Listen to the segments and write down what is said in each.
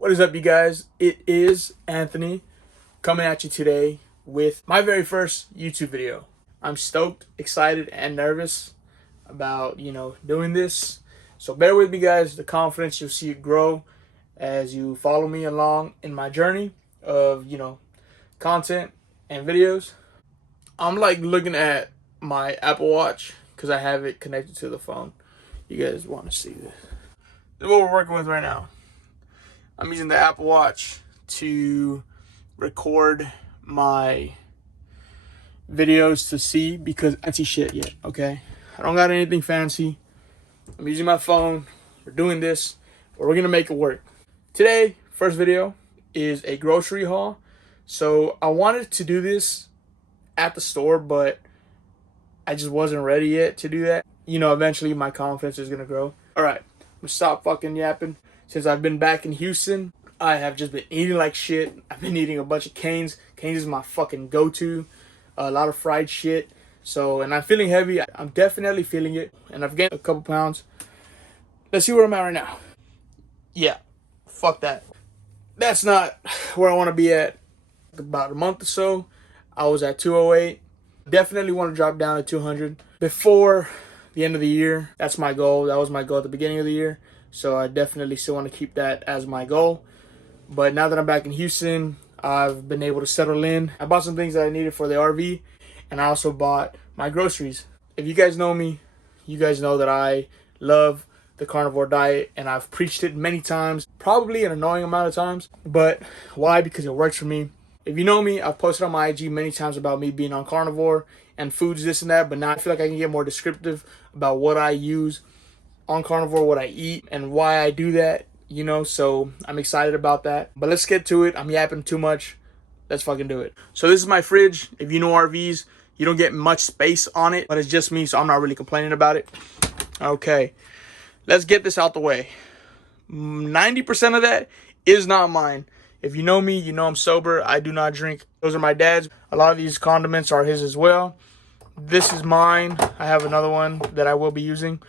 What is up, you guys? It is Anthony coming at you today with my very first YouTube video. I'm stoked, excited, and nervous about, doing this. So bear with me, guys. The confidence, you'll see it grow as you follow me along in my journey of, content and videos. I'm like looking at my Apple Watch because I have it connected to the phone. You guys want to see this. This is what we're working with right now. I'm using the Apple Watch to record my videos to see because I can't see shit yet, okay? I don't got anything fancy. I'm using my phone. We're doing this, but we're going to make it work. Today, first video is a grocery haul. So I wanted to do this at the store, but I just wasn't ready yet to do that. Eventually my confidence is going to grow. All right, I'm going to stop fucking yapping. Since I've been back in Houston, I have just been eating like shit. I've been eating a bunch of Cane's. Cane's is my fucking go-to. A lot of fried shit. And I'm feeling heavy. I'm definitely feeling it. And I've gained a couple pounds. Let's see where I'm at right now. Yeah, fuck that. That's not where I want to be at. About a month or so, I was at 208. Definitely want to drop down to 200 before the end of the year. That's my goal. That was my goal at the beginning of the year. So I definitely still want to keep that as my goal. But now that I'm back in Houston, I've been able to settle in. I bought some things that I needed for the RV, and I also bought my groceries. If you guys know me, you guys know that I love the carnivore diet, and I've preached it many times, probably an annoying amount of times. But why? Because it works for me. If you know me, I've posted on my IG many times about me being on carnivore and foods, this and that, but now I feel like I can get more descriptive about what I use on carnivore, what I eat, and why I do that, so I'm excited about that. But let's get to it. I'm yapping too much. Let's fucking do it. So this is my fridge. If you know RVs, you don't get much space on it, but it's just me, so I'm not really complaining about it. Okay, let's get this out the way. 90% of that is not mine. If you know me, you know I'm sober. I do not drink. Those are my dad's. A lot of these condiments are his as well. This is mine. I have another one that I will be using.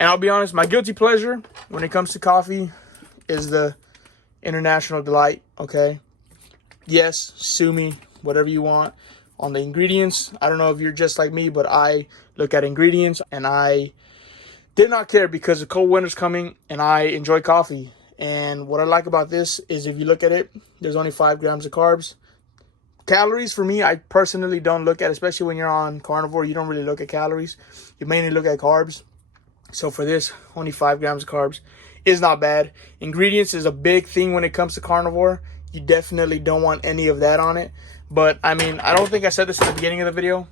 And I'll be honest, my guilty pleasure when it comes to coffee is the International Delight, okay? Yes, sue me, whatever you want. On the ingredients, I don't know if you're just like me, but I look at ingredients and I did not care because the cold winter's coming and I enjoy coffee. And what I like about this is if you look at it, there's only 5 grams of carbs. Calories, for me, I personally don't look at, especially when you're on carnivore, you don't really look at calories. You mainly look at carbs. So for this, only 5 grams of carbs is not bad. Ingredients is a big thing when it comes to carnivore. You definitely don't want any of that on it. But, I don't think I said this at the beginning of the video,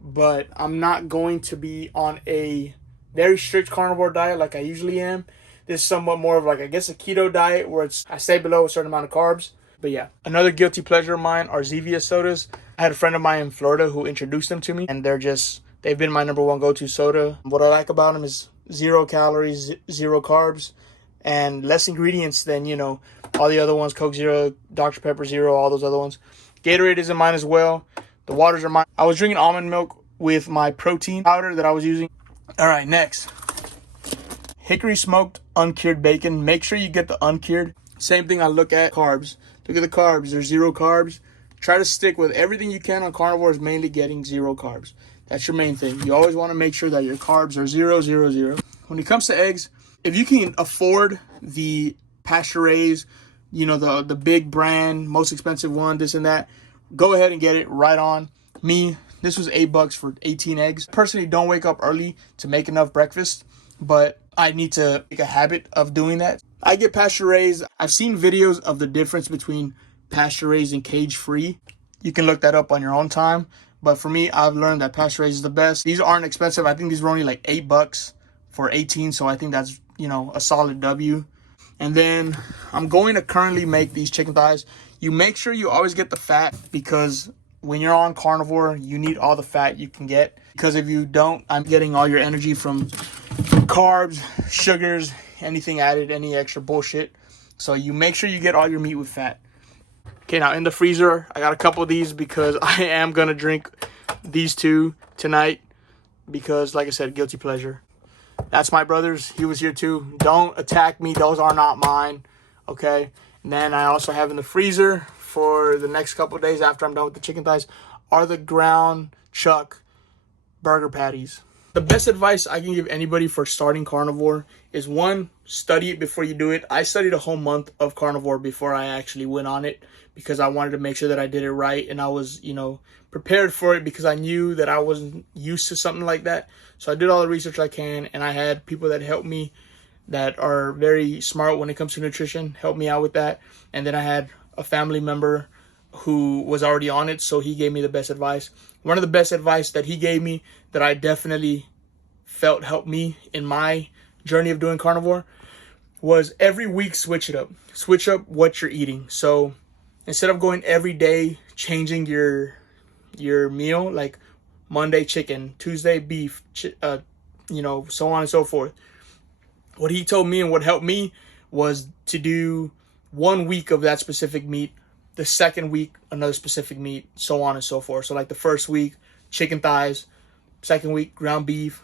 but I'm not going to be on a very strict carnivore diet like I usually am. This is somewhat more of like, I guess, a keto diet where I stay below a certain amount of carbs. But yeah, another guilty pleasure of mine are Zevia sodas. I had a friend of mine in Florida who introduced them to me, and they've been my number one go-to soda. What I like about them is 0 calories, 0 carbs, and less ingredients than, all the other ones, Coke Zero, Dr. Pepper Zero, all those other ones. Gatorade is in mine as well. The waters are mine. I was drinking almond milk with my protein powder that I was using. All right, next. Hickory smoked uncured bacon. Make sure you get the uncured. Same thing, I look at carbs. Look at the carbs. There's 0 carbs. Try to stick with everything you can on carnivore is mainly getting 0 carbs. That's your main thing. You always want to make sure that your carbs are 0, 0, 0. When it comes to eggs, if you can afford the pasture-raised, the big brand, most expensive one, this and that, go ahead and get it right on. Me, this was $8 for 18 eggs. Personally, don't wake up early to make enough breakfast, but I need to make a habit of doing that. I get pasture-raised. I've seen videos of the difference between pasture-raised and cage-free. You can look that up on your own time. But for me, I've learned that pasture-raised is the best. These aren't expensive. I think these were only like $8 for 18. So I think that's, a solid W. And then I'm going to currently make these chicken thighs. You make sure you always get the fat because when you're on carnivore, you need all the fat you can get. Because if you don't, I'm getting all your energy from carbs, sugars, anything added, any extra bullshit. So you make sure you get all your meat with fat. Okay, now in the freezer, I got a couple of these because I am going to drink these 2 tonight because, like I said, guilty pleasure. That's my brother's. He was here too. Don't attack me. Those are not mine. Okay? And then I also have in the freezer for the next couple of days after I'm done with the chicken thighs are the ground chuck burger patties. The best advice I can give anybody for starting carnivore is, one, study it before you do it. I studied a whole month of carnivore before I actually went on it because I wanted to make sure that I did it right, and I was, prepared for it because I knew that I wasn't used to something like that. So I did all the research I can, and I had people that helped me that are very smart when it comes to nutrition help me out with that. And then I had a family member who was already on it, so he gave me the best advice. One of the best advice that he gave me that I definitely felt helped me in my journey of doing carnivore was every week switch it up. Switch up what you're eating. So instead of going every day changing your meal, like Monday chicken, Tuesday beef, so on and so forth. What he told me and what helped me was to do 1 week of that specific meat, the second week another specific meat, so on and so forth. So like the first week, chicken thighs, second week, ground beef,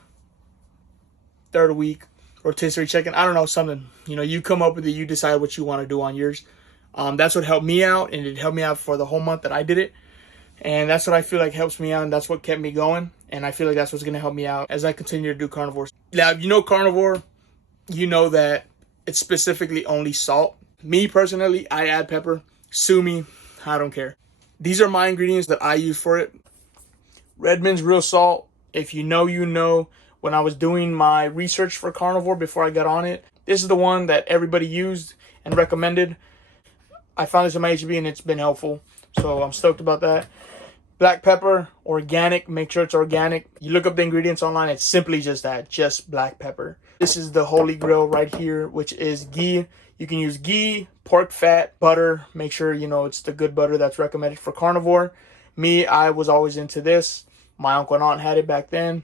third week, rotisserie chicken. I don't know, something. You come up with it, you decide what you want to do on yours. That's what helped me out, and it helped me out for the whole month that I did it. And that's what I feel like helps me out, and that's what kept me going. And I feel like that's what's going to help me out as I continue to do carnivore. Now, carnivore, you know that it's specifically only salt. Me personally, I add pepper. Sue me, I don't care. These are my ingredients that I use for it. Redmond's real salt. If you know, you know. When I was doing my research for carnivore before I got on it, this is the one that everybody used and recommended. I found this in my HB and it's been helpful, so I'm stoked about that. Black pepper, organic. Make sure it's organic. You look up the ingredients online, it's simply just that, just black pepper. This is the holy grail right here, which is ghee. You can use ghee, pork fat, butter. Make sure it's the good butter that's recommended for carnivore. Me, I was always into this. My uncle and aunt had it back then,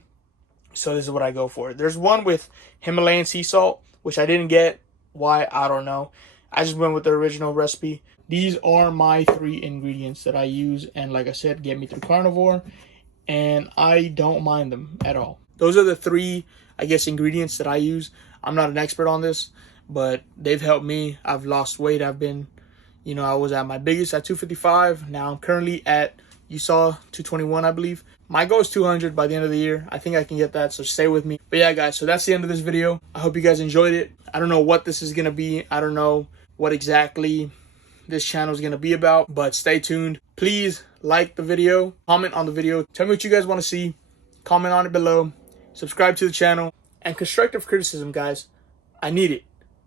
so this is what I go for. There's one with Himalayan sea salt, which I didn't get. Why? I don't know. I just went with the original recipe. These are my 3 ingredients that I use, and like I said, get me through carnivore, and I don't mind them at all. Those are the 3, ingredients that I use. I'm not an expert on this, but they've helped me. I've lost weight. I've been, I was at my biggest at 255. Now I'm currently at, you saw, 221, I believe. My goal is 200 by the end of the year. I think I can get that, so stay with me. But yeah, guys, so that's the end of this video. I hope you guys enjoyed it. I don't know what this is going to be. I don't know what exactly this channel is going to be about, but stay tuned. Please like the video, comment on the video, tell me what you guys want to see, comment on it below, subscribe to the channel, and constructive criticism, guys. I need it.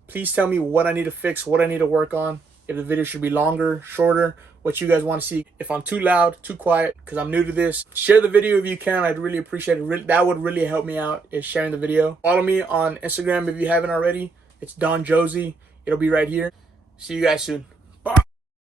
Please tell me what I need to fix, what I need to work on, if the video should be longer, shorter, what you guys want to see, if I'm too loud, too quiet, because I'm new to this. Share the video if you can. I'd really appreciate it. That would really help me out, is sharing the video. Follow me on Instagram if you haven't already. It's Don Josie. It'll be right here. See you guys soon.